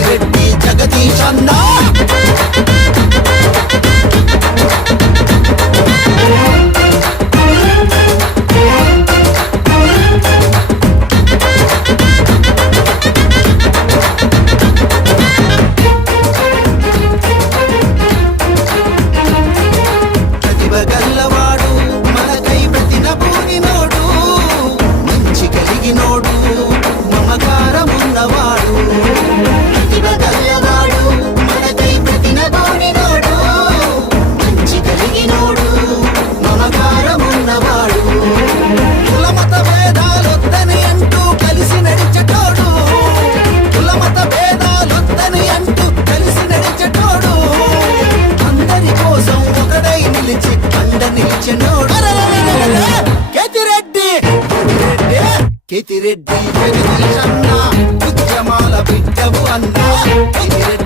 కేతిరెడ్డి జగదీష్ అన్న ప్రతిభగల్లవాడు మనకై ప్రతినబూనినోడు మంచి కలిగినోడు మమకారమున్నవాడు ప్రతిభగల్లవాడు మనకై ప్రతినబూనినోడు మంచి కలిగినోడు మమకారమున్నవాడు కులమత భేదాలొద్దని అంటూ కలిసి నడిచెటోడు కులమత భేదాలొద్దని అంటూ కలిసి నడిచెటోడు అందరి కోసం ఒకడై నిలిచి అండ నిలిచెనోడు కేతిరెడ్డి కేతిరెడ్డి జగదీష్ అన్న ఉద్యమాల బిడ్డవు అన్న కేతిరెడ్డి